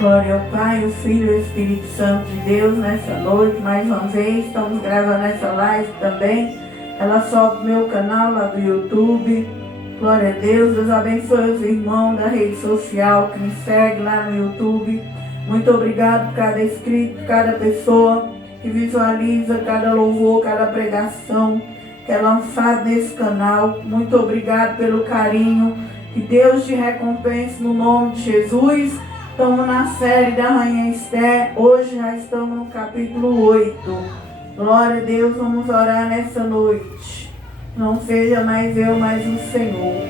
Glória ao Pai, o Filho e o Espírito Santo de Deus nessa noite, mais uma vez. Estamos gravando essa live também. Ela sobe no meu canal lá do YouTube. Glória a Deus. Deus abençoe os irmãos da rede social que me segue lá no YouTube. Muito obrigado por cada inscrito, cada pessoa que visualiza cada louvor, cada pregação que é lançado nesse canal. Muito obrigado pelo carinho. Que Deus te recompense no nome de Jesus. Estamos na série da Rainha Esther. Hoje já estamos no capítulo 8. Glória a Deus, vamos orar nessa noite. Não seja mais eu, mas o Senhor.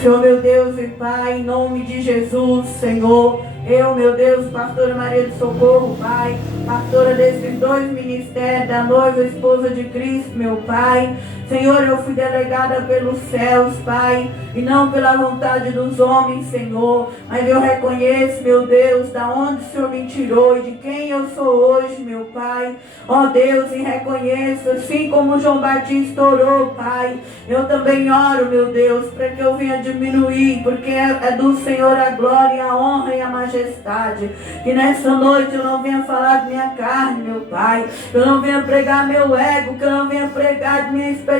Senhor, meu Deus e Pai, em nome de Jesus, Senhor. Eu, meu Deus, pastora Maria de Socorro, Pai, pastora desses dois ministérios, da noiva, esposa de Cristo, meu Pai. Senhor, eu fui delegada pelos céus, Pai, e não pela vontade dos homens, Senhor. Mas eu reconheço, meu Deus, da onde o Senhor me tirou e de quem eu sou hoje, meu Pai. Ó Deus, e reconheço, assim como João Batista orou, Pai. Eu também oro, meu Deus, para que eu venha diminuir, porque é do Senhor a glória, a honra e a majestade. Que nessa noite eu não venha falar de minha carne, meu Pai. Que eu não venha pregar meu ego, que eu não venha pregar de minha experiência.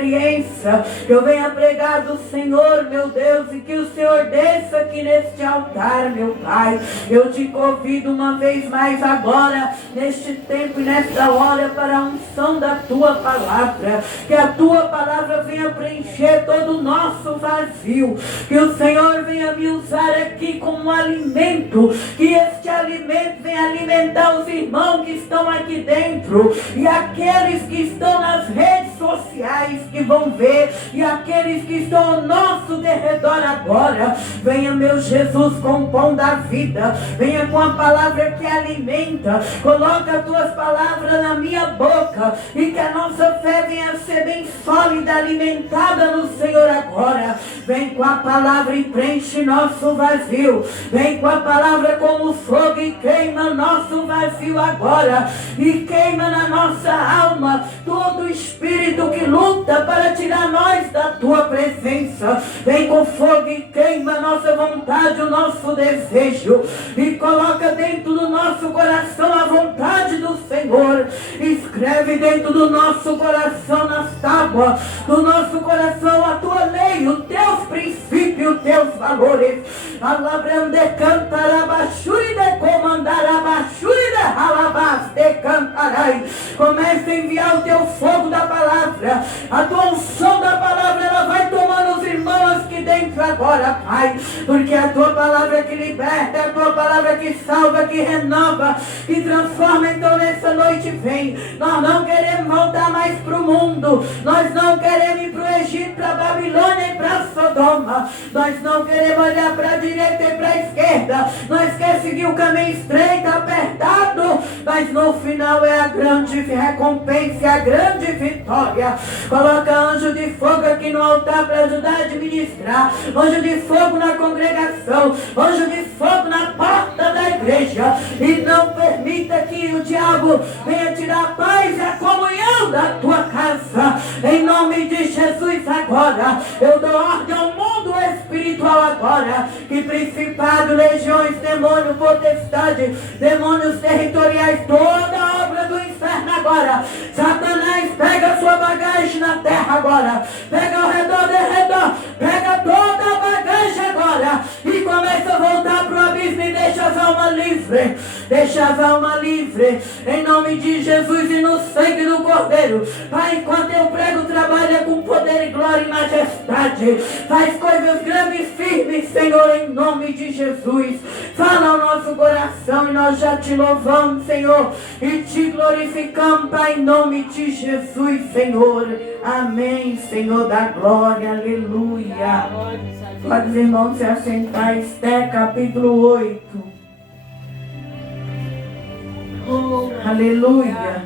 Que eu venha pregar do Senhor, meu Deus, e que o Senhor desça aqui neste altar, meu Pai. Eu te convido uma vez mais agora, neste tempo e nesta hora, para a unção da Tua Palavra. Que a Tua Palavra venha preencher todo o nosso vazio. Que o Senhor venha me usar aqui como um alimento. Que este alimento venha alimentar os irmãos que estão aqui dentro. E aqueles que estão nas redes sociais que vão ver, e aqueles que estão ao nosso derredor agora. Venha, meu Jesus, com o pão da vida. Venha com a palavra que alimenta. Coloca as tuas palavras na minha boca, e que a nossa fé venha a ser bem sólida, alimentada no Senhor agora. Vem com a palavra e preenche nosso vazio. Vem com a palavra como fogo e queima nosso vazio agora. E queima na nossa alma todo espírito que luta para tirar nós da Tua presença. Vem com fogo e queima a nossa vontade, o nosso desejo. E coloca dentro do nosso coração a vontade do Senhor. Escreve dentro do nosso coração, nas tábuas do nosso coração, a Tua lei, os Teus princípios, os Teus valores. Alabrande cantarabachuri de comandarabachuri de halabas de cantarai. Comece a enviar o Teu fogo da palavra. A Tua unção da palavra, ela vai tomando os irmãos aqui dentro agora, Pai. Porque a Tua palavra que liberta, a Tua palavra que salva, que renova, que transforma. Então nessa noite vem. Nós não queremos voltar mais para o mundo. Nós não queremos ir para o Egito, para a Babilônia e para Sodoma. Nós não queremos olhar para a direita e para a esquerda. Nós queremos seguir o caminho estreito, apertado. Mas no final é a grande recompensa, a grande vitória. Coloca anjo de fogo aqui no altar para ajudar a administrar. Anjo de fogo na congregação. Anjo de fogo na porta da igreja. E não permita que o diabo venha tirar a paz e a comunhão da tua casa. Em nome de Jesus agora. Eu dou ordem ao mundo espiritual agora. Que principado, legiões, demônio, potestade, demônios territoriais, toda obra do inferno agora. Satanás, pega a sua bagagem na terra agora. Pega ao redor, derredor. Pega toda a bagagem agora. E começa a voltar para o abismo e deixa as almas livres. Deixa as almas livres. Em nome de Jesus e no sangue do Cordeiro. Pai, enquanto eu prego, trabalha com poder e glória e majestade. Faz coisas grandes e firmes, Senhor, em nome de Jesus. Fala ao nosso coração e nós já te louvamos, Senhor. E te glorificamos, Pai, em nome de Jesus, Senhor. Amém, Senhor da glória, aleluia. Pode os irmãos se assentar. Esther, capítulo 8. Aleluia.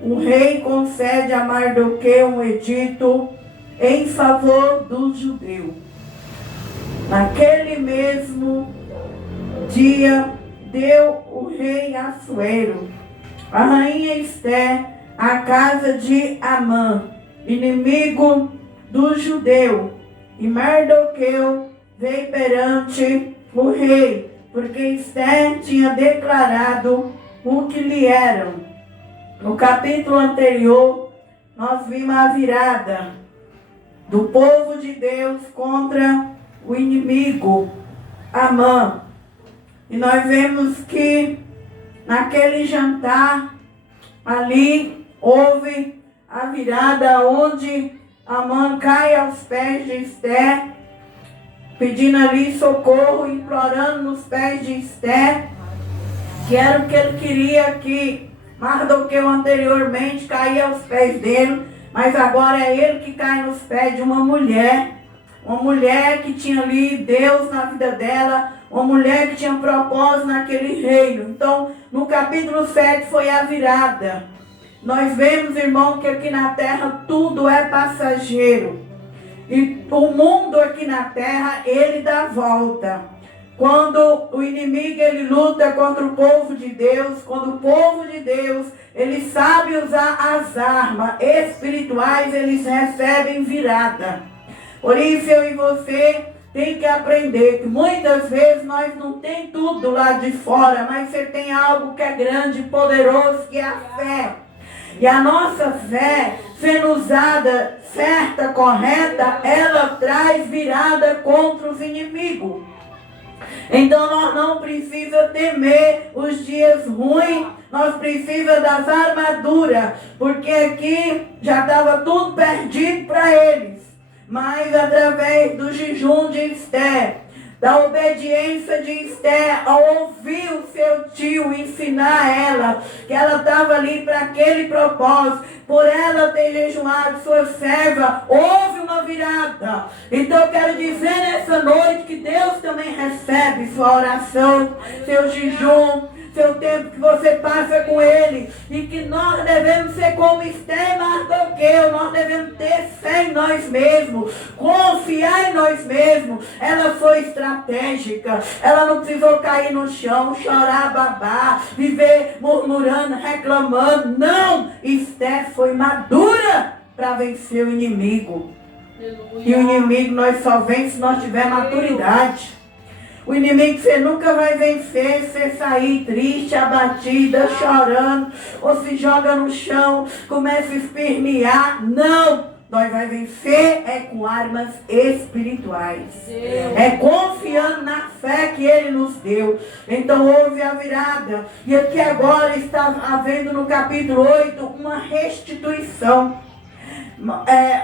O rei concede a Mardoqueu um edito em favor dos judeus. Naquele mesmo dia deu o rei Assuero, a rainha Esther, a casa de Amã, inimigo do judeu. E Mardoqueu veio perante o rei, porque Esther tinha declarado o que lhe eram. No capítulo anterior, nós vimos a virada do povo de Deus contra o inimigo, Amã. E nós vemos que naquele jantar, ali houve a virada onde Amã cai aos pés de Esther, pedindo ali socorro, implorando nos pés de Esther, que era o que ele queria, que Mardoqueu anteriormente caía aos pés dele, mas agora é ele que cai nos pés de uma mulher que tinha ali Deus na vida dela, uma mulher que tinha propósito naquele reino. Então, no capítulo 7 foi a virada. Nós vemos, irmão, que aqui na terra tudo é passageiro. E o mundo aqui na terra, ele dá volta. Quando o inimigo, ele luta contra o povo de Deus, quando o povo de Deus, ele sabe usar as armas espirituais, eles recebem virada. Por isso eu e você tem que aprender que muitas vezes nós não tem tudo lá de fora, mas você tem algo que é grande e poderoso, que é a fé. E a nossa fé, sendo usada certa, correta, ela traz virada contra os inimigos. Então nós não precisamos temer os dias ruins, nós precisamos das armaduras, porque aqui já estava tudo perdido para eles. Mas através do jejum de Esther, da obediência de Esther, ao ouvir o seu tio ensinar ela, que ela estava ali para aquele propósito, por ela ter jejuado sua serva, houve uma virada. Então eu quero dizer nessa noite que Deus também recebe sua oração, seu jejum, seu tempo que você passa com Ele, e que nós devemos ser como Esther e Mardoqueu, nós devemos ter fé em nós mesmos, confiar em nós mesmos. Ela foi estratégica, ela não precisou cair no chão, chorar, babar, viver murmurando, reclamando. Não, Esther foi madura para vencer o inimigo. Aleluia. E o inimigo nós só vence se nós tivermos maturidade. O inimigo você nunca vai vencer se você sair triste, abatida, chorando, ou se joga no chão, começa a espernear. Não! Nós vamos vencer com armas espirituais. É confiando na fé que Ele nos deu. Então houve a virada. E aqui agora está havendo no capítulo 8 uma restituição.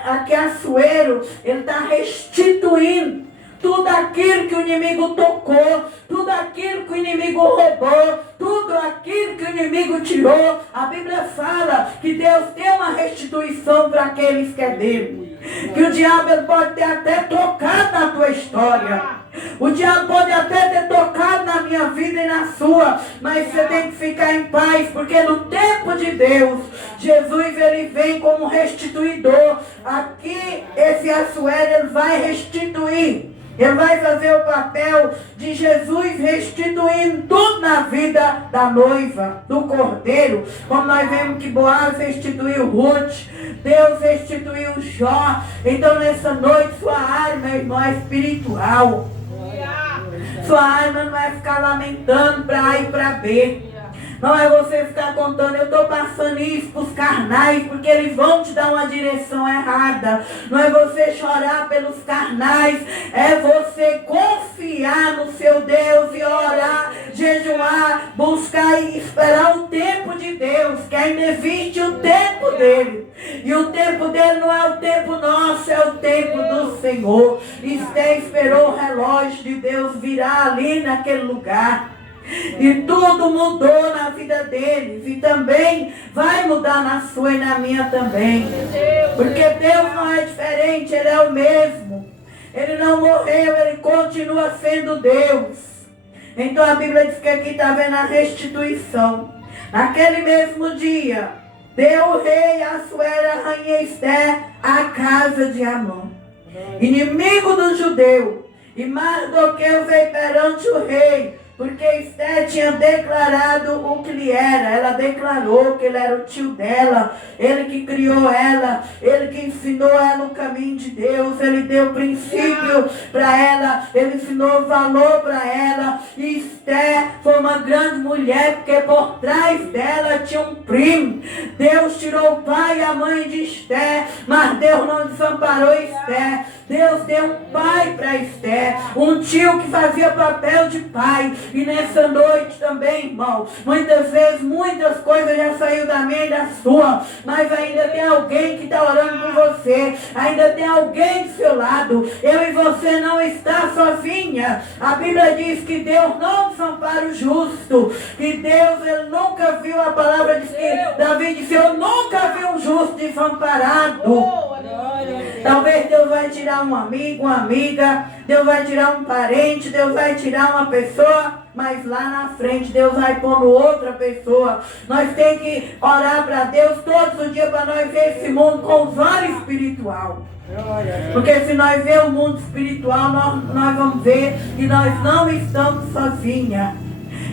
Aqui Assuero, ele está restituindo tudo aquilo que o inimigo tocou, tudo aquilo que o inimigo roubou, tudo aquilo que o inimigo tirou. A Bíblia fala que Deus tem uma restituição para aqueles que é dele. Que o diabo ele pode ter até tocado na tua história. O diabo pode até ter tocado na minha vida e na sua, mas você tem que ficar em paz, porque no tempo de Deus, Jesus ele vem como restituidor. Aqui esse Assuero ele vai restituir. Ele vai fazer o papel de Jesus restituindo tudo na vida da noiva, do cordeiro. Como nós vemos que Boaz restituiu Ruth, Deus restituiu Jó. Então nessa noite sua arma, irmão, é espiritual. Sua arma não vai ficar lamentando para A e para B. Não é você ficar contando, eu estou passando isso para os carnais, porque eles vão te dar uma direção errada. Não é você chorar pelos carnais, é você confiar no seu Deus e orar, jejuar, buscar e esperar o tempo de Deus, que ainda existe o tempo dele. E o tempo dele não é o tempo nosso, é o tempo do Senhor. Esther esperou o relógio de Deus virar ali naquele lugar. E tudo mudou na vida deles. E também vai mudar na sua e na minha também. Porque Deus não é diferente, Ele é o mesmo. Ele não morreu, Ele continua sendo Deus. Então a Bíblia diz que aqui está vendo a restituição. Naquele mesmo dia, deu o rei Assuero a rainha Esther à casa de Amã, inimigo do judeu. E Mardoqueu veio perante o rei, Porque Esté tinha declarado o que ele era. Ela declarou que ele era o tio dela. Ele que criou ela. Ele que ensinou ela o caminho de Deus. Ele deu princípio para ela. Ele ensinou valor para ela. E Esté foi uma grande mulher, porque por trás dela tinha um primo. Deus tirou o pai e a mãe de Esté, mas Deus não desamparou Esté. Deus deu um pai para Esté, um tio que fazia papel de pai. E nessa noite também, irmão, muitas vezes, muitas coisas já saíram da minha e da sua, mas ainda tem alguém que está orando por você, ainda tem alguém do seu lado. Eu e você não está sozinha. A Bíblia diz que Deus não desampara o justo, que Deus, ele nunca viu, a palavra diz que Davi disse, eu nunca vi um justo desamparado. Talvez Deus vai tirar um amigo, uma amiga, Deus vai tirar um parente, Deus vai tirar uma pessoa, mas lá na frente Deus vai pôr outra pessoa. Nós temos que orar para Deus todos os dias para nós ver esse mundo com os olhos espiritual. Porque se nós ver o mundo espiritual, nós vamos ver que nós não estamos sozinhas.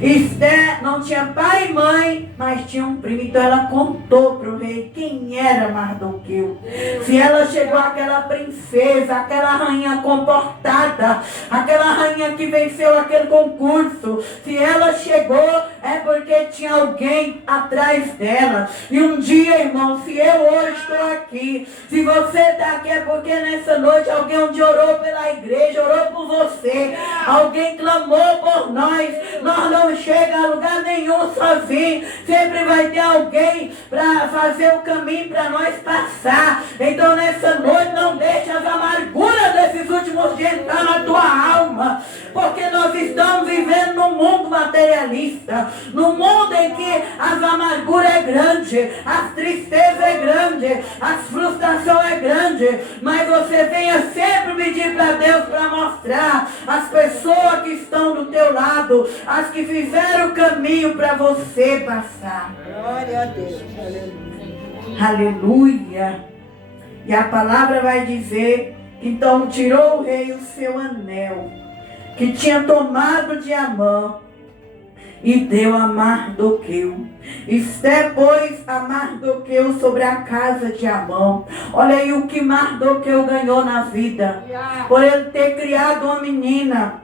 Esté não tinha pai e mãe, mas tinha um primo. Então ela contou para o rei quem era Mardoqueu. Se ela chegou aquela princesa, aquela rainha comportada, aquela rainha que venceu aquele concurso, se ela chegou é porque tinha alguém atrás dela. E um dia, irmão, se eu hoje estou aqui, se você está aqui é porque nessa noite alguém um dia orou pela igreja, orou por você, alguém clamou por nós. Nós não chega a lugar nenhum sozinho. Sempre vai ter alguém para fazer o caminho para nós passar. Então nessa noite não deixe as amarguras desses últimos dias entrar na tua alma. Porque nós estamos vivendo num mundo materialista. Num mundo em que as amarguras é grande, as tristezas é grande, as frustrações é grande. Mas você venha sempre pedir para Deus para mostrar as pessoas que estão do teu lado, as que fizeram o caminho para você passar. Glória a Deus. Aleluia. Aleluia. E a palavra vai dizer, então tirou o rei o seu anel, que tinha tomado de Amã, e deu a Mardoqueu. Esté, pois, a Mardoqueu sobre a casa de Amã. Olha aí o que Mardoqueu ganhou na vida. Por ele ter criado uma menina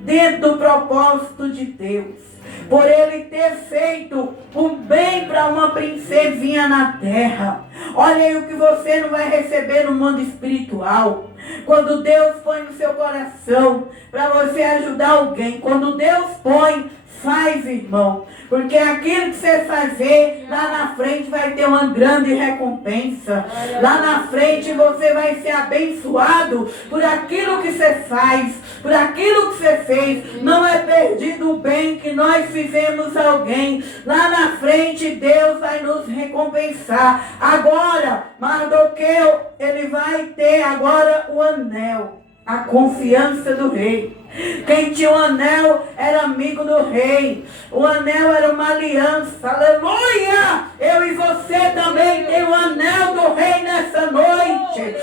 dentro do propósito de Deus. Por ele ter feito um bem para uma princesinha na terra. Olha aí o que você não vai receber no mundo espiritual. Quando Deus põe no seu coração para você ajudar alguém. Quando Deus põe, faz, irmão. Porque aquilo que você fazer, lá na frente vai ter uma grande recompensa. Lá na frente você vai ser abençoado por aquilo que você faz, por aquilo que você fez. Não é perdido o bem que nós fizemos a alguém. Lá na frente Deus vai nos recompensar. Agora, Mardoqueu, ele vai ter agora o anel. A confiança do rei. Quem tinha o anel era amigo do rei. O anel era uma aliança. Aleluia! Eu e você também tem o anel do rei nessa noite.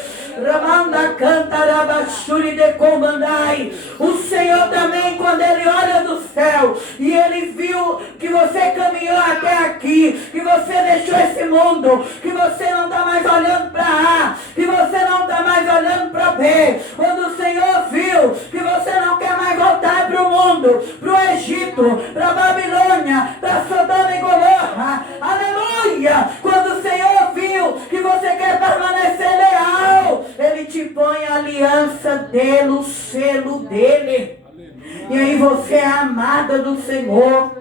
Ramanda canta rabachuri de comandai. O Senhor também, quando ele olha do céu e ele viu que você caminhou até aqui, que você deixou esse mundo, que você não está mais olhando para A, que você não está mais olhando para B. Quando o Senhor viu que você não quer mais voltar para o mundo, para o Egito, para a Babilônia, para Sodoma e Gomorra. Aleluia! Quando o Senhor viu que você quer permanecer leal, ele te põe a aliança dele, o selo dele. E aí você é amada do Senhor,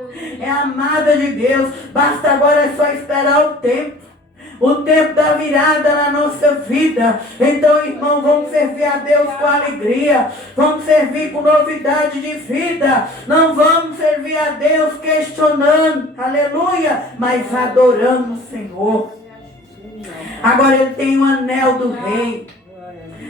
é amada de Deus. Basta agora é só esperar o tempo. O tempo da virada na nossa vida. Então, irmão, vamos servir a Deus com alegria. Vamos servir com novidade de vida. Não vamos servir a Deus questionando, aleluia, mas adorando o Senhor. Agora ele tem o anel do rei.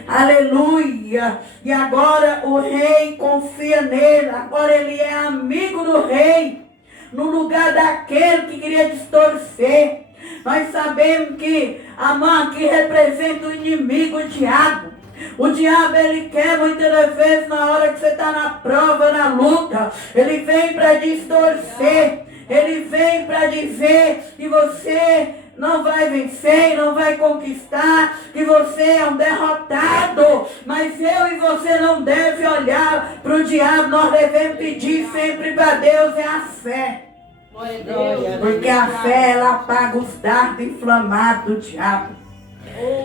Aleluia. E agora o rei confia nele. Agora ele é amigo do rei. No lugar daquele que queria distorcer. Nós sabemos que Amã aqui representa o inimigo, o diabo. O diabo, ele quer muitas das vezes, na hora que você está na prova, na luta, ele vem para distorcer, ele vem para dizer que você não vai vencer, não vai conquistar, que você é um derrotado. Mas eu e você não deve olhar para o diabo, nós devemos pedir sempre para Deus é a fé. Porque a fé, ela apaga os dardos inflamados do diabo.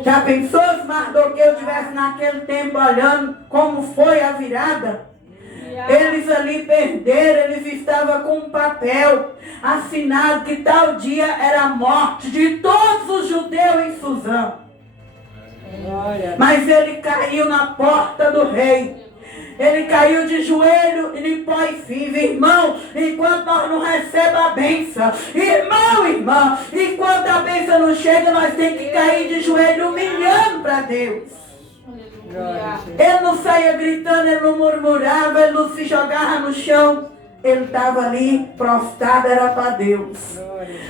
Já pensou se Mardoqueu estivesse naquele tempo olhando como foi a virada? Eles ali perderam, eles estavam com um papel assinado que tal dia era a morte de todos os judeus em Suzã. Mas ele caiu na porta do rei. Ele caiu de joelho e limpou e vive. Irmão, enquanto nós não recebemos a bênção, irmã, enquanto a bênção não chega, nós temos que cair de joelho humilhando para Deus. Ele não saía gritando, ele não murmurava, ele não se jogava no chão. Ele estava ali, prostrado, era para Deus.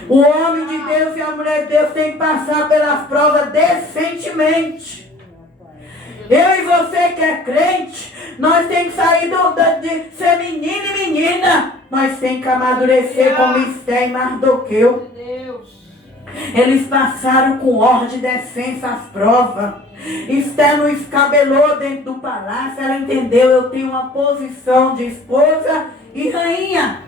O homem de Deus e a mulher de Deus tem que passar pelas provas decentemente. Eu e você que é crente, nós temos que sair de ser menino e menina. Nós temos que amadurecer como Esther e Mardoqueu. Eles passaram com ordem e decência as provas. Esther não escabelou dentro do palácio. Ela entendeu, eu tenho uma posição de esposa e rainha.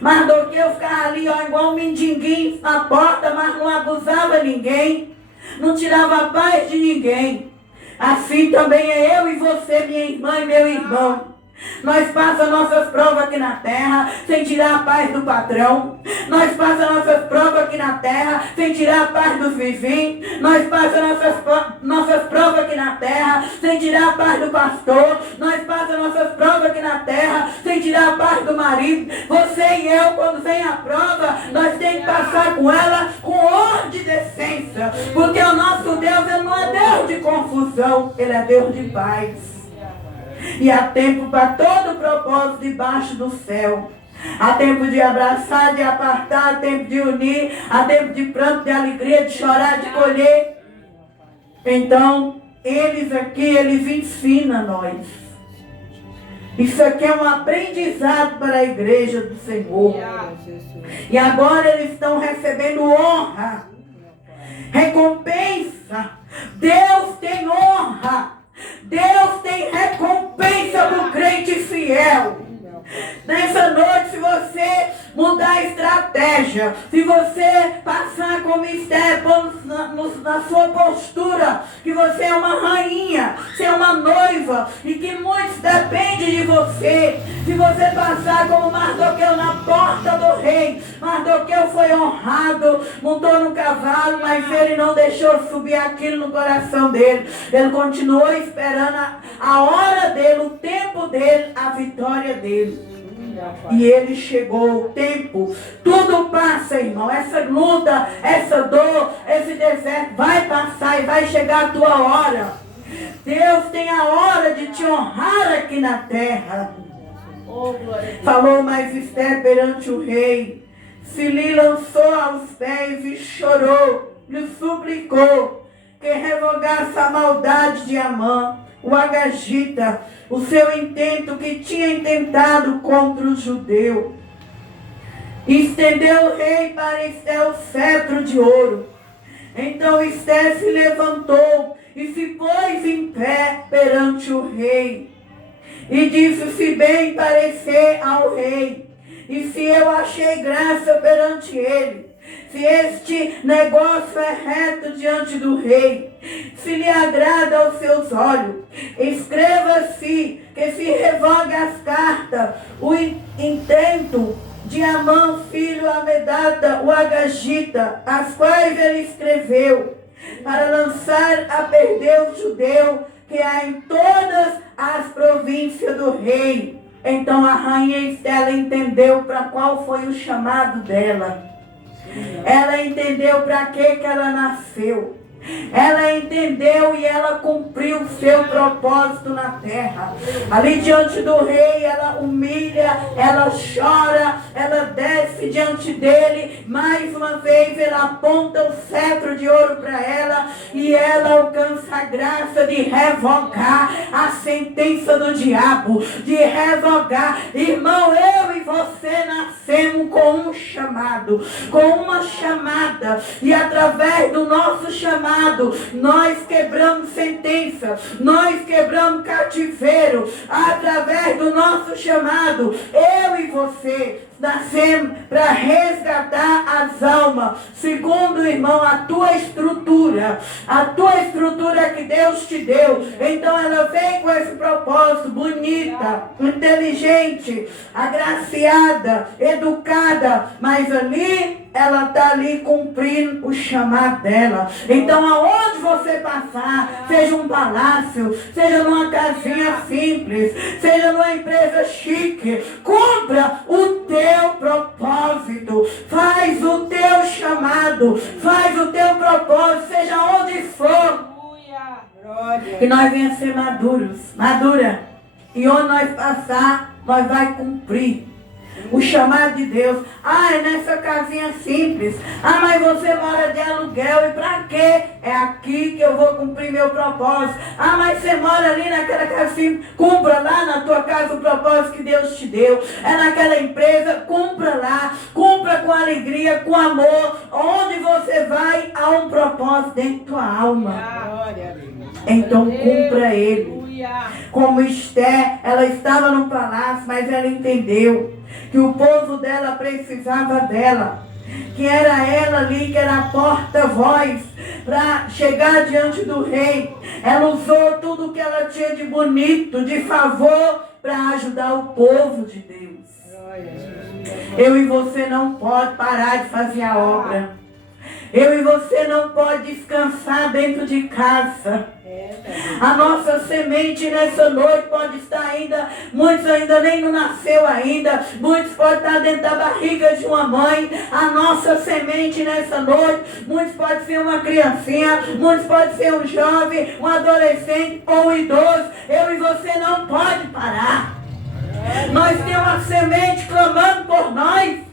Mardoqueu ficava ali, ó, igual um mendinguinho na porta, mas não abusava ninguém. Não tirava a paz de ninguém. Assim também é eu e você, minha irmã e meu irmão. Nós passamos nossas provas aqui na terra sem tirar a paz do patrão. Nós passamos nossas provas aqui na terra sem tirar a paz dos vizinhos. Nós passamos nossas provas aqui na terra sem tirar a paz do pastor. Nós passamos nossas provas aqui na terra sem tirar a paz do marido. Você e eu, quando vem a prova, nós temos que passar com ela com ordem e decência. Porque o nosso Deus, ele não é Deus de confusão, ele é Deus de paz. E há tempo para todo propósito debaixo do céu. Há tempo de abraçar, de apartar, há tempo de unir, há tempo de pranto, de alegria, de chorar, de colher. Então, eles aqui, eles ensinam nós. Isso aqui é um aprendizado para a igreja do Senhor. E agora eles estão recebendo honra, recompensa. Deus tem honra. Deus tem recompensa do crente fiel. Nessa noite, se você mudar a estratégia, se você passar como Esther na sua postura, que você é uma rainha, você é uma noiva e que muitos dependem de você, se você passar como Mardoqueu na porta do rei, Mardoqueu foi honrado, montou no cavalo, mas ele não deixou subir aquilo no coração dele. Ele continuou esperando a hora dele, o tempo dele, a vitória dele. E ele chegou o tempo. Tudo passa, irmão. Essa luta, essa dor, esse deserto vai passar e vai chegar a tua hora. Deus tem a hora de te honrar aqui na terra. Falou mais Esther perante o rei. Se lhe lançou aos pés e chorou, lhe suplicou que revogasse a maldade de Amã, o agagita, o seu intento que tinha intentado contra o judeu. Estendeu o rei para Esther o cetro de ouro. Então Esther se levantou e se pôs em pé perante o rei. E disse: se bem parecer ao rei, e se eu achei graça perante ele, se este negócio é reto diante do rei, se lhe agrada aos seus olhos, escreva-se que se revoga as cartas, o intento de Amã, filho Amedata, o agagita, as quais ele escreveu, para lançar a perder o judeu que há em todas as províncias do rei. Então a rainha Esther entendeu para qual foi o chamado dela. Ela entendeu para que ela nasceu. Ela entendeu e ela cumpriu o seu propósito na terra. Ali diante do rei, ela humilha, ela chora, ela desce diante dele, mais uma vez ele aponta o cetro de ouro para ela, e ela alcança a graça de revogar a sentença do diabo, de revogar. Irmão, eu e você nascemos com um chamado, com uma chamada, e através do nosso chamado, nós quebramos sentença, nós quebramos cativeiro. Através do nosso chamado, eu e você nascemos para resgatar as almas, segundo, irmão, a tua estrutura que Deus te deu. Então ela vem com esse propósito, bonita, inteligente, agraciada, educada, mas ali ela está ali cumprindo o chamado dela. Então aonde você passar, seja um palácio, seja numa casinha simples, seja numa empresa chique, cumpra o teu propósito, faz o teu chamado, faz o teu propósito, seja onde for. Que nós venhamos ser madura, e onde nós passar, nós vai cumprir o chamado de Deus. É nessa casinha simples. Mas você mora de aluguel, e para quê? É aqui que eu vou cumprir meu propósito. Mas você mora ali naquela casa simples, cumpra lá na tua casa o propósito que Deus te deu. É naquela empresa, cumpra lá, cumpra com alegria, com amor. Onde você vai, há um propósito dentro da tua alma. Então cumpra ele. Como Esther, ela estava no palácio, mas ela entendeu que o povo dela precisava dela, que era ela ali, que era a porta-voz para chegar diante do rei. Ela usou tudo que ela tinha de bonito, de favor, para ajudar o povo de Deus. Eu e você não pode parar de fazer a obra. Eu e você não pode descansar dentro de casa. A nossa semente nessa noite pode estar ainda, muitos ainda nem não nasceu ainda, muitos podem estar dentro da barriga de uma mãe. A nossa semente nessa noite, muitos podem ser uma criancinha, muitos podem ser um jovem, um adolescente ou um idoso. Eu e você não pode parar. Nós temos uma semente clamando por nós.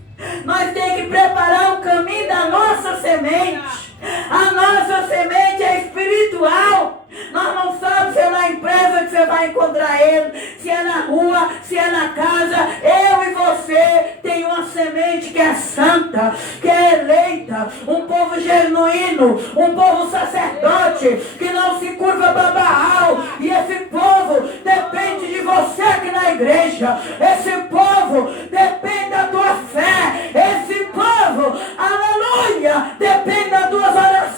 Nós temos que preparar o caminho da nossa semente. A nossa semente é espiritual. Nós não sabemos se é na empresa que você vai encontrar ele, se é na rua, se é na casa. Eu e você tem uma semente que é santa, que é eleita, um povo genuíno, um povo sacerdote, que não se curva para Baal. E esse povo depende de você aqui na igreja. Esse povo depende da tua fé. Esse povo, aleluia, depende das tuas orações.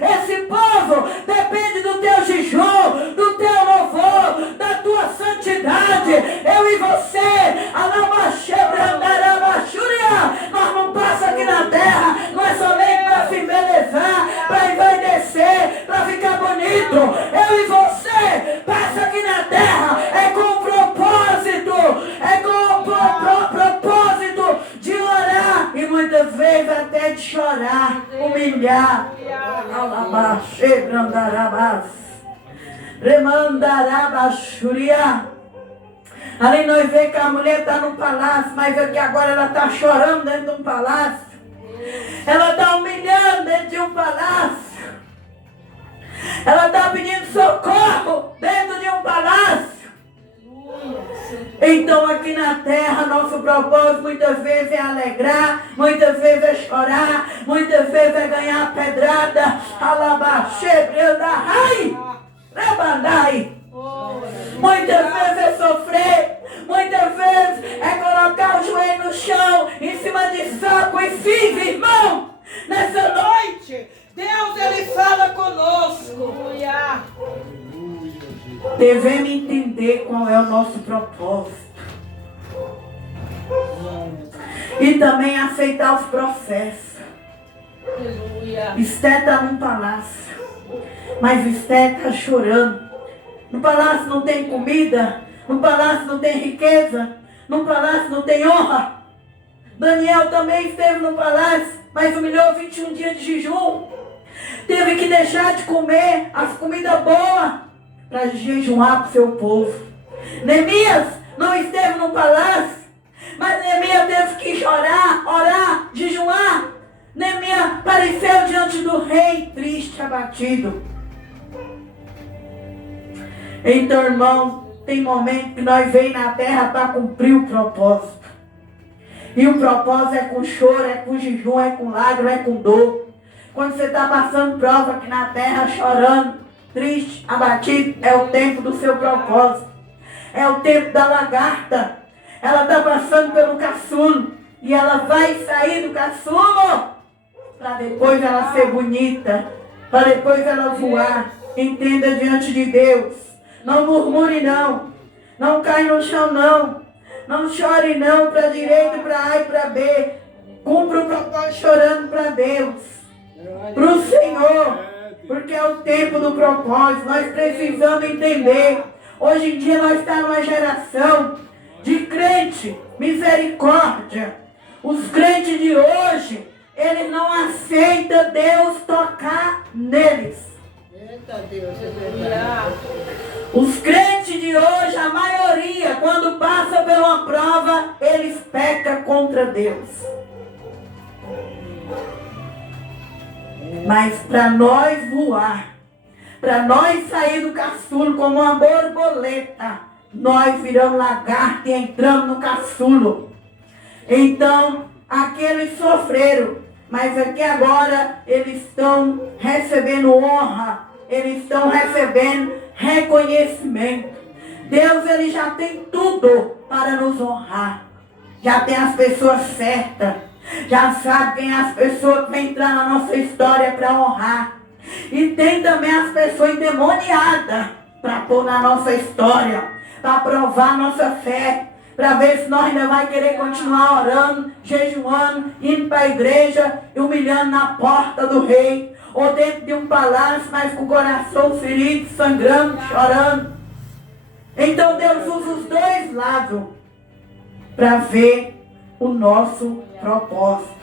Esse povo depende do teu jejum, do teu louvor, da tua santidade. Eu e você, nós não passamos aqui na terra, não é somente para se embelezar, para envaidecer, para ficar bonito. Eu e você passa aqui na terra é com propósito, é com propósito de orar, e muitas vezes até de chorar, humilhar. Ali nós vemos que a mulher está no palácio, mas aqui agora ela está chorando dentro de um palácio. Ela está humilhando dentro de um palácio. Ela está pedindo socorro dentro de um palácio. Então aqui na terra, nosso propósito muitas vezes é alegrar, muitas vezes é chorar, muitas vezes é ganhar pedrada. Muitas vezes é sofrer, muitas vezes é colocar o joelho no chão, em cima de saco e cinza, irmão. Nessa noite, Deus, Ele fala conosco. Devemos entender qual é o nosso propósito. E também aceitar os processos. Esther está num palácio, mas Esther está chorando. No palácio não tem comida, no palácio não tem riqueza, no palácio não tem honra. Daniel também esteve no palácio, mas humilhou 21 dias de jejum. Teve que deixar de comer as comidas boas para jejuar para o seu povo. Neemias não esteve no palácio, Mas Neemias teve que chorar, orar, jejuar. Neemias apareceu diante do rei, triste, abatido. Então, irmãos, tem momentos que nós vem na terra para cumprir o propósito. E o propósito é com choro, é com jejum, é com lágrima, é com dor. Quando você está passando prova aqui na terra, chorando, triste, abatido, é o tempo do seu propósito. É o tempo da lagarta. Ela está passando pelo caçulo. E ela vai sair do caçulo para depois ela ser bonita. Para depois ela voar. Entenda diante de Deus. Não murmure não. Não cai no chão não. Não chore não para direita, para A e para B. Cumpra o propósito chorando para Deus. Para o Senhor. Porque é o tempo do propósito. Nós precisamos entender. Hoje em dia nós estamos numa geração de crente, misericórdia. Os crentes de hoje, eles não aceitam Deus tocar neles. Eita Deus, é verdade. Os crentes de hoje, a maioria, quando passa por uma prova, eles pecam contra Deus. Mas para nós voar, para nós sair do caçulo como uma borboleta, nós viramos lagarto e entramos no caçulo. Então, aqueles sofreram, mas aqui agora eles estão recebendo honra, eles estão recebendo reconhecimento. Deus, ele já tem tudo para nos honrar. Já tem as pessoas certas, já sabe quem é as pessoas que vão entrar na nossa história para honrar. E tem também as pessoas endemoniadas para pôr na nossa história, para provar nossa fé, para ver se nós ainda vai querer continuar orando, jejuando, indo para a igreja, humilhando na porta do rei, ou dentro de um palácio, mas com o coração ferido, sangrando, chorando. Então Deus usa os dois lados para ver o nosso propósito.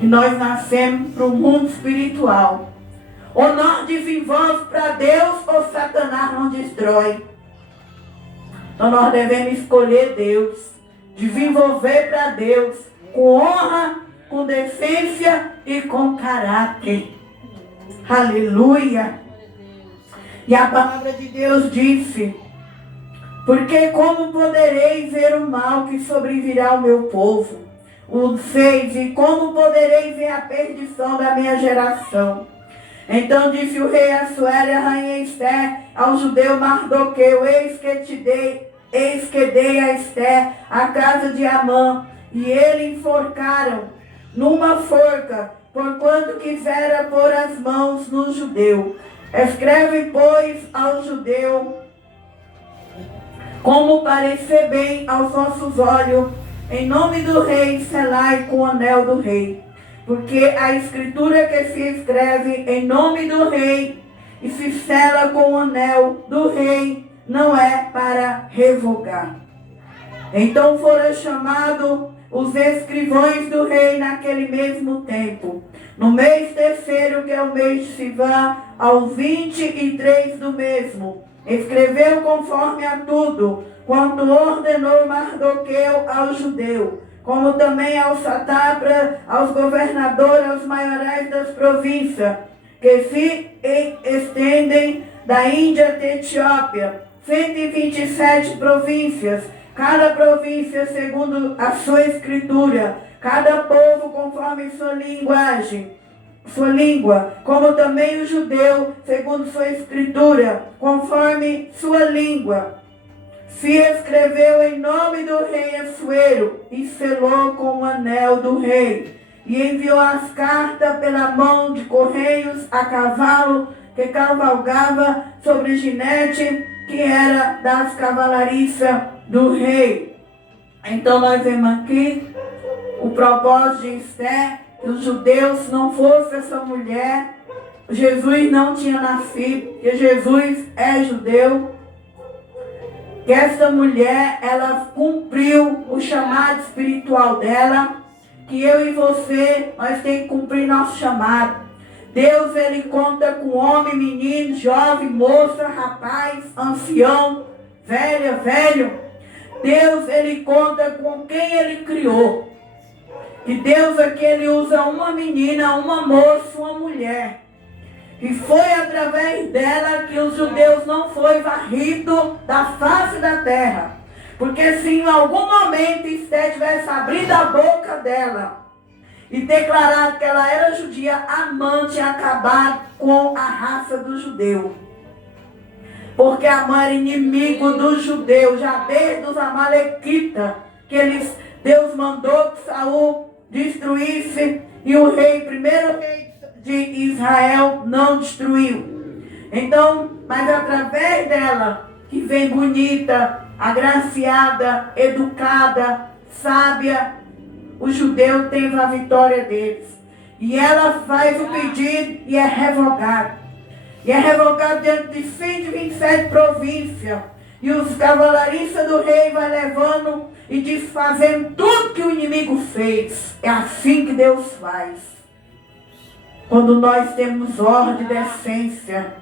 E nós nascemos para o mundo espiritual. Ou nós desenvolvemos para Deus, ou Satanás nos destrói. Então nós devemos escolher Deus. Desenvolver para Deus. Com honra, com decência e com caráter. Aleluia. E a palavra de Deus disse: porque como podereis ver o mal que sobrevirá ao meu povo? O 6, e como podereis ver a perdição da minha geração? Então disse o rei Assuero e a rainha Esther ao judeu Mardoqueu: eis que dei a Esther a casa de Amã, e ele enforcaram numa forca, porquanto quisera pôr as mãos no judeu. Escreve, pois, ao judeu, como parecer bem aos nossos olhos, em nome do rei, selai com o anel do rei. Porque a escritura que se escreve em nome do rei e se sela com o anel do rei, não é para revogar. Então foram chamados os escrivães do rei naquele mesmo tempo. No mês terceiro, que é o mês de Sivan, ao 23 do mesmo, escreveu conforme a tudo quanto ordenou Mardoqueu ao judeu, como também aos satrapas, aos governadores, aos maiorais das províncias, que se estendem da Índia até Etiópia, 127 províncias, cada província segundo a sua escritura, cada povo conforme sua linguagem, sua língua, como também o judeu segundo sua escritura, conforme sua língua. Se escreveu em nome do rei Assuero e selou com o anel do rei, e enviou as cartas pela mão de correios a cavalo que cavalgava sobre ginete, que era das cavalariças do rei. Então nós vemos aqui o propósito de Esther, que os judeus, se não fosse essa mulher, Jesus não tinha nascido, porque Jesus é judeu. Que esta mulher, ela cumpriu o chamado espiritual dela, que eu e você, nós temos que cumprir nosso chamado. Deus, ele conta com homem, menino, jovem, moça, rapaz, ancião, velha, velho. Deus, ele conta com quem ele criou. Que Deus aqui, ele usa uma menina, uma moça, uma mulher. E foi através dela que os judeus não foi varrido da face da terra. Porque se em algum momento Esther tivesse abrido a boca dela e declarado que ela era judia, Amã tinha acabado com a raça do judeu. Porque Amã era inimigo dos judeus, já desde os amalequitas, que Deus mandou que Saul destruísse, e o primeiro rei de Israel não destruiu. Então, mas através dela, que vem bonita, agraciada, educada, sábia, o judeu teve a vitória deles. E ela faz o pedido e é revogado. E é revogado diante de 127 províncias. E os cavalariças do rei vai levando e desfazendo tudo que o inimigo fez. É assim que Deus faz. Quando nós temos ordem e decência.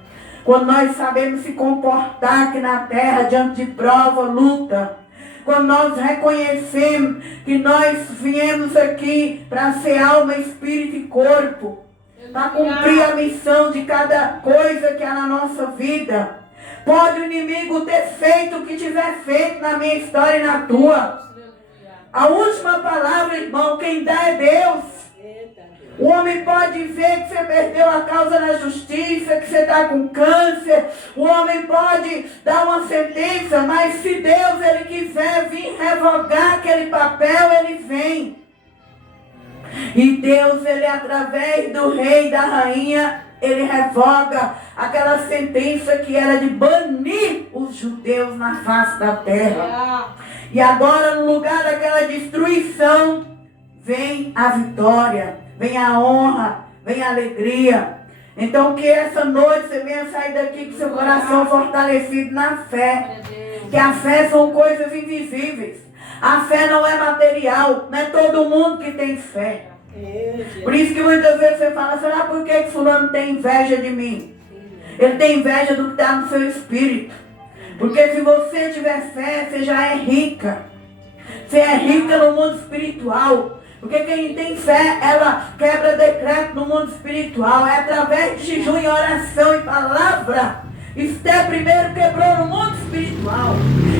Quando nós sabemos se comportar aqui na terra diante de prova, luta. Quando nós reconhecemos que nós viemos aqui para ser alma, espírito e corpo. Para cumprir a missão de cada coisa que há na nossa vida. Pode o inimigo ter feito o que tiver feito na minha história e na tua. A última palavra, irmão, quem dá é Deus. O homem pode ver que você perdeu a causa na justiça, que você está com câncer. O homem pode dar uma sentença, mas se Deus ele quiser vir revogar aquele papel, ele vem. E Deus, ele através do rei e da rainha, ele revoga aquela sentença que era de banir os judeus na face da terra. E agora, no lugar daquela destruição, vem a vitória, vem a honra, vem a alegria. Então que essa noite você venha sair daqui com seu coração fortalecido na fé. Que a fé são coisas invisíveis. A fé não é material, não é todo mundo que tem fé. Por isso que muitas vezes você fala, será por que fulano tem inveja de mim? Ele tem inveja do que está no seu espírito. Porque se você tiver fé, você já é rica. Você é rica no mundo espiritual. Porque quem tem fé, ela quebra decreto no mundo espiritual. É através de jejum e oração e palavra. Esther primeiro quebrou no mundo espiritual.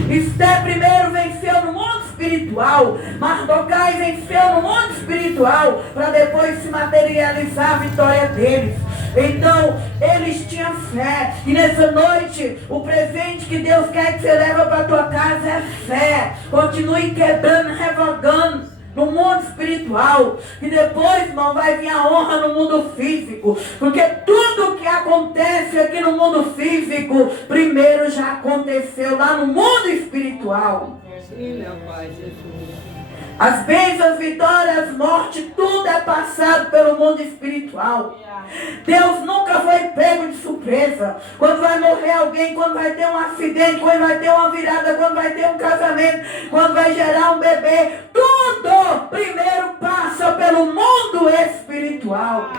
Esther primeiro venceu no mundo espiritual. Mardocai venceu no mundo espiritual. Para depois se materializar a vitória deles. Então, eles tinham fé. E nessa noite, o presente que Deus quer que você leve para a tua casa é fé. Continue quebrando, revogando no mundo espiritual. E depois, irmão, vai vir a honra no mundo físico. Porque tudo que acontece aqui no mundo físico, primeiro já aconteceu lá no mundo espiritual. Sim, meu Pai Jesus. As bênçãos, vitórias, morte, tudo é passado pelo mundo espiritual. Deus nunca foi pego de surpresa. Quando vai morrer alguém, quando vai ter um acidente, quando vai ter uma virada, quando vai ter um casamento, quando vai gerar um bebê, tudo primeiro passa pelo mundo espiritual.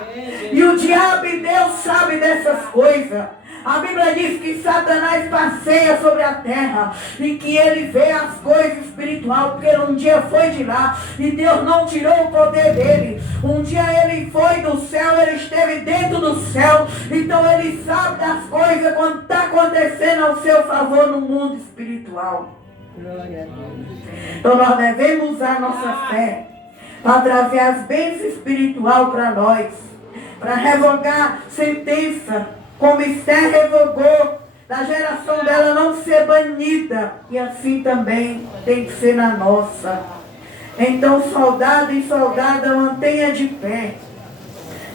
E o diabo e Deus sabem dessas coisas. A Bíblia diz que Satanás passeia sobre a terra e que ele vê as coisas espirituais, porque ele um dia foi de lá e Deus não tirou o poder dele. Um dia ele foi do céu, ele esteve dentro do céu, então ele sabe das coisas quando está acontecendo ao seu favor no mundo espiritual. Então nós devemos usar nossa fé para trazer as bênçãos espirituais para nós, para revogar sentença, como Esther revogou, da geração dela não ser banida. E assim também tem que ser na nossa. Então, soldado e soldada, mantenha de pé.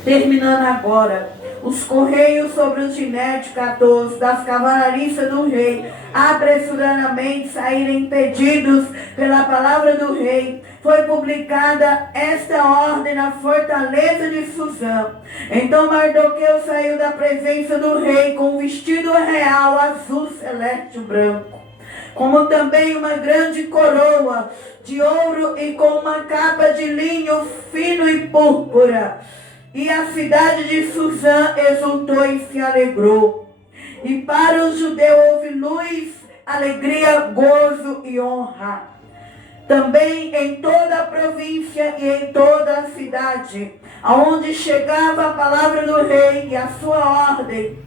Terminando agora. Os correios sobre os ginetes 14 das cavalariças do rei, apressadamente saírem impedidos pela palavra do rei. Foi publicada esta ordem na fortaleza de Suzã. Então Mardoqueu saiu da presença do rei com um vestido real azul celeste branco, como também uma grande coroa de ouro e com uma capa de linho fino e púrpura. E a cidade de Suzã exultou e se alegrou. E para os judeus houve luz alegria, gozo e honra. Também em toda a província e em toda a cidade, aonde chegava a palavra do rei e a sua ordem,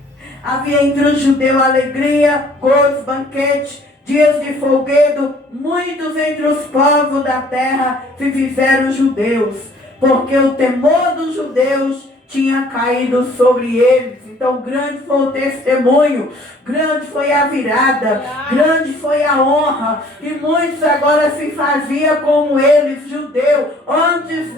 havia entre os judeus alegria, gozo, banquete, dias de folguedo. Muitos entre os povos da terra se fizeram judeus, porque o temor dos judeus tinha caído sobre eles. Então grande foi o testemunho, grande foi a virada, grande foi a honra. E muitos agora se faziam como eles, judeu. Antes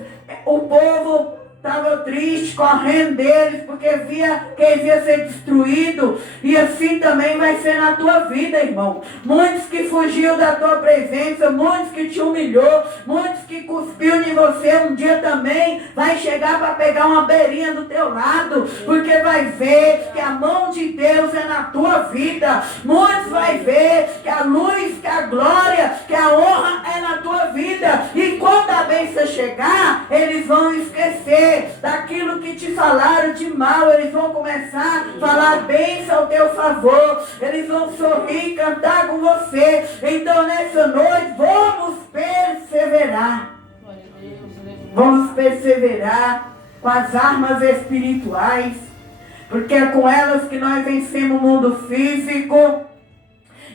o povo estava triste, correndo deles, porque via que eles iam ser destruídos. E assim também vai ser na tua vida, irmão. Muitos que fugiu da tua presença, muitos que te humilhou, muitos que cuspiu em você, um dia também vai chegar para pegar uma beirinha do teu lado, porque vai ver que a mão de Deus é na tua vida. Muitos vai ver que a luz, que a glória, que a honra é na tua vida. E quando a bênção chegar, eles vão esquecer daquilo que te falaram de mal. Eles vão começar a falar bênção ao teu favor. Eles vão sorrir e cantar com você. Então nessa noite vamos perseverar. Vamos perseverar com as armas espirituais, porque é com elas que nós vencemos o mundo físico.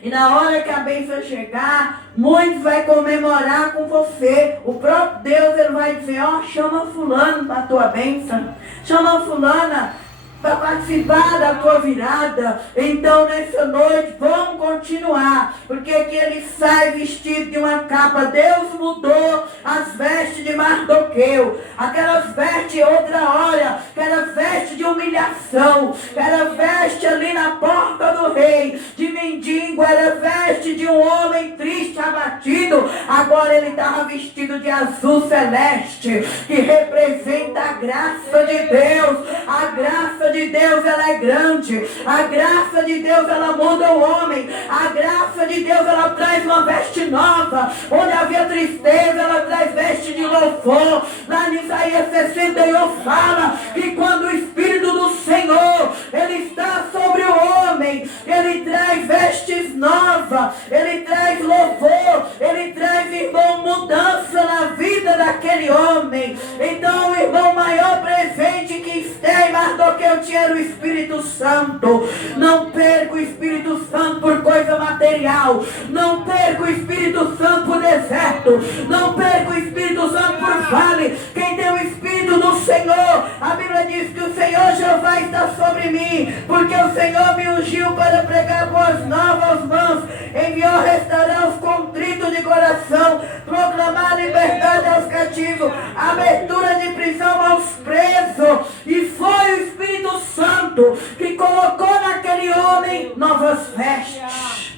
E na hora que a bênção chegar, muitos vai comemorar com você. O próprio Deus, ele vai dizer, chama fulano para a tua bênção. Chama fulana para participar da tua virada. Então nessa noite vamos continuar, porque aqui ele sai vestido de uma capa. Deus mudou as vestes de Mardoqueu, aquelas vestes outra hora, que era veste de humilhação, que era veste ali na porta do rei, de mendigo, era veste de um homem triste, abatido. Agora ele estava vestido de azul celeste, que representa a graça de Deus. A graça de Deus, ela é grande. A graça de Deus, ela muda o homem. A graça de Deus, ela traz uma veste nova. Onde havia tristeza, ela traz veste de louvor. Lá em Isaías 61 fala que quando o Espírito do Senhor, ele está sobre o homem, ele traz vestes novas, ele traz louvor, ele traz, irmão, mudança na vida daquele homem. Então o irmão, maior presente que tem Mardoqueu tinha era o Espírito Santo. Não perca o Espírito Santo por coisa material. Não perca o Espírito Santo por deserto. Não perca o Espírito Santo por vale. Quem tem o Espírito do Senhor, a Bíblia diz que o Senhor Jeová está sobre mim, porque o Senhor me ungiu para pregar boas novas aos mãos, enviou restaurar os contritos de coração, proclamar liberdade aos cativos, abertura de prisão aos presos. E foi o Espírito Santo que colocou naquele homem novas vestes.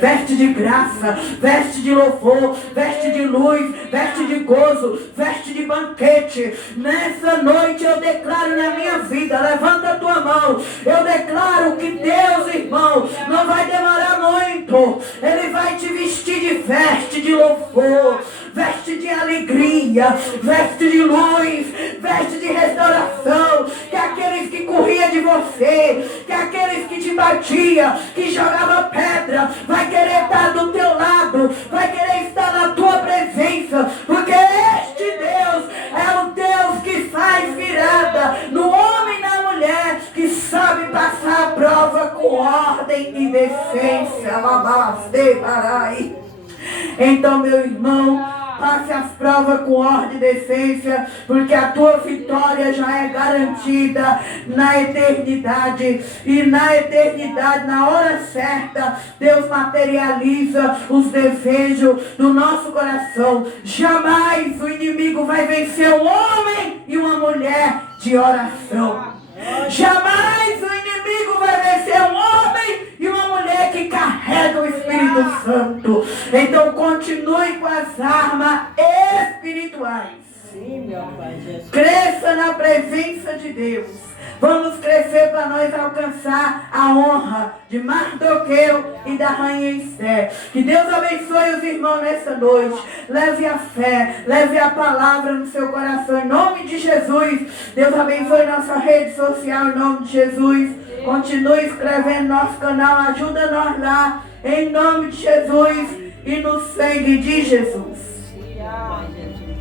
Veste de graça, veste de louvor, veste de luz, veste de gozo, veste de banquete. Nessa noite eu declaro na minha vida, levanta a tua mão, eu declaro que Deus, irmão, não vai demorar muito. Ele vai te vestir de veste de louvor, veste de alegria, veste de luz, veste de restauração. Que aqueles que corriam de você, que aqueles que te batiam, que jogavam pedra, vai querer estar do teu lado, vai querer estar na tua presença, porque este Deus é o Deus que faz virada no homem e na mulher, que sabe passar a prova com ordem e decência. Então, meu irmão, passe as provas com ordem e decência, porque a tua vitória já é garantida na eternidade. E na eternidade, na hora certa, Deus materializa os desejos do nosso coração. Jamais o inimigo vai vencer um homem e uma mulher de oração. Jamais o inimigo vai vencer um homem e uma mulher que carrega o Espírito Santo. Então continue com as armas espirituais. Sim, meu Pai Jesus. Cresça na presença de Deus. Vamos crescer para nós alcançar a honra de Mardoqueu e da rainha Esther. Que Deus abençoe os irmãos nessa noite. Leve a fé, leve a palavra no seu coração, em nome de Jesus. Deus abençoe nossa rede social, em nome de Jesus. Continue escrevendo nosso canal, ajuda nós lá. em nome de Jesus e no sangue de Jesus. Pai Jesus.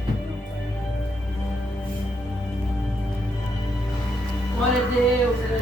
Glória a Deus.